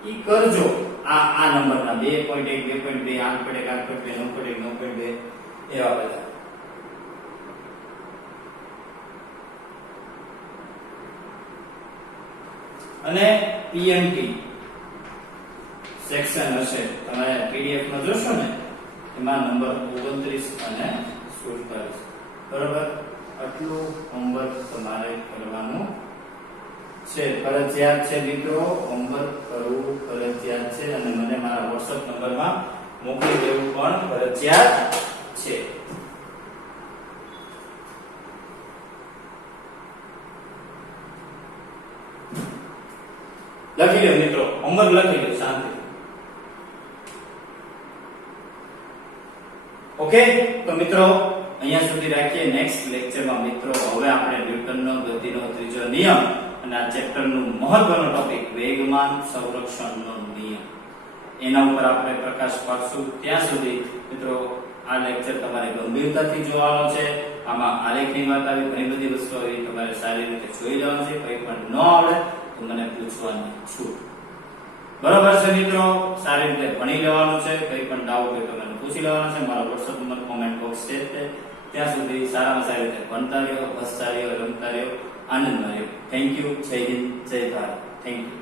ઈ કરજો. આ નંબરના 2.1 2.2 8.1 8.2 9.1 9.2 એવા બધા. અને પીએમટી સેક્શન હશે તમે પીડીએફ માં જોશો ને એમાં નંબર 29 અને 47. બરોબર? આટલું હોમવર્ક તમારે કરવાનું છે. ફરજિયાત છે મિત્રો, હોમવર્ક કરવું ફરજિયાત છે અને મને મારા WhatsApp નંબરમાં મોકલી દેવું પણ ફરજિયાત છે. લખી લો મિત્રો, હોમવર્ક લખી લો શાંતિ. ઓકે, તો મિત્રો અહીંયા સુધી રાખીએ. નેક્સ્ટ લેક્ચરમાં મિત્રો હવે આપણે ન્યૂટનનો ગતિનો ત્રીજો નિયમ અને આ ચેપ્ટરનું મહત્વનો ટોપિક વેગમાન સંરક્ષણનો નિયમ, એના ઉપર આપણે પ્રકાશ પાડશું. ત્યાં સુધી મિત્રો આ લેક્ચર તમારે ગંભીરતાથી જોવાનો છે. આમાં આલેખની વાત આવી, ઘણી બધી વસ્તુઓ આવી, તમારે સારી રીતે જોઈ લેવાનું છે. કંઈ પણ ન આવડે તો મને પૂછવાની છૂટ. બરોબર છે મિત્રો, સારી રીતે ભણી લેવાનું છે. કંઈ પણ ડાઉટ હોય તો મને પૂછી લેવાનો છે. મારો WhatsApp નંબર કોમેન્ટ બોક્સ છે. ત્યાં સુધી સારામાં સારી રીતે ભણતા રહ્યો, હસતા રહ્યો, રમતા રહ્યો, આનંદમાં રહ્યો. Thank you. જય હિન્દ, જય ભારત. Thank you.